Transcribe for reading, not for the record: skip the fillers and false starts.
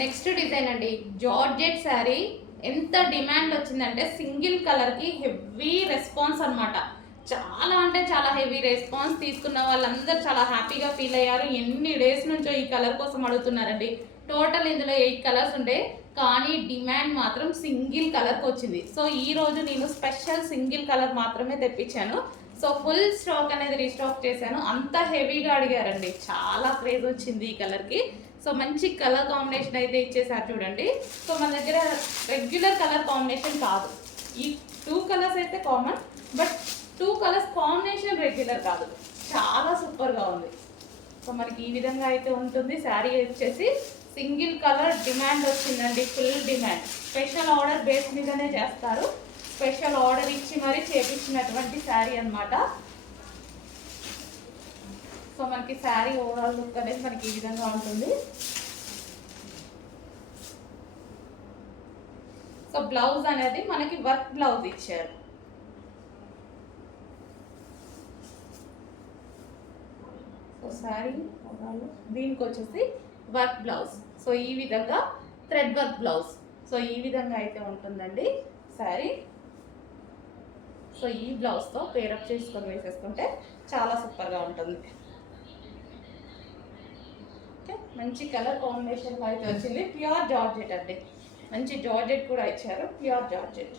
Next design అండి, georgette sari. ఎంత demand వచ్చిందంటే సింగిల్ కలర్కి హెవీ రెస్పాన్స్ అనమాట. చాలా అంటే చాలా హెవీ రెస్పాన్స్ తీసుకున్న వాళ్ళందరూ చాలా హ్యాపీగా ఫీల్ అయ్యారు. ఎన్ని డేస్ నుంచో ఈ కలర్ కోసం అడుగుతున్నారండి. టోటల్ ఇందులో 8 కలర్స్ ఉండే, కానీ డిమాండ్ మాత్రం సింగిల్ కలర్కి వచ్చింది. సో ఈ రోజు నేను స్పెషల్ సింగిల్ కలర్ మాత్రమే తెప్పించాను. సో ఫుల్ స్టాక్ అనేది రీస్టాక్ చేశాను. అంత హెవీగా అడిగారండి, చాలా క్రేజ్ వచ్చింది ఈ కలర్కి. సో మంచి కలర్ కాంబినేషన్ అయితే ఇచ్చేసారు చూడండి. సో మన దగ్గర రెగ్యులర్ కలర్ కాంబినేషన్ కాదు, ఈ 2 కలర్స్ అయితే common, but 2 colours combination regular కాదు. చాలా సూపర్గా ఉంది. సో మనకి ఈ విధంగా అయితే ఉంటుంది. శారీ వచ్చేసి సింగిల్ కలర్ డిమాండ్ వచ్చిందండి, full demand. Special order base మీదనే చేస్తారు. స్పెషల్ ఆర్డర్ ఇచ్చి మరీ చేపించినటువంటి శారీ అనమాట. సో మనకి శారీ ఓవరాల్ లుక్ అనేది మనకి ఈ విధంగా ఉంటుంది. సో బ్లౌజ్ అనేది మనకి వర్క్ బ్లౌజ్ ఇచ్చారు. సో శారీ ఓవరాల్ దీనికి వచ్చేసి వర్క్ బ్లౌజ్. సో ఈ విధంగా థ్రెడ్ వర్క్ బ్లౌజ్. సో ఈ విధంగా అయితే ఉంటుందండి శారీ. సో ఈ బ్లౌజ్తో పేరప్ చేసుకొని వేసేసుకుంటే చాలా సూపర్గా ఉంటుంది. మంచి కలర్ కాంబినేషన్ అయితే వచ్చింది. ప్యూర్ జార్జెట్ అండి, మంచి జార్జెట్ కూడా ఇచ్చారు, ప్యూర్ జార్జెట్.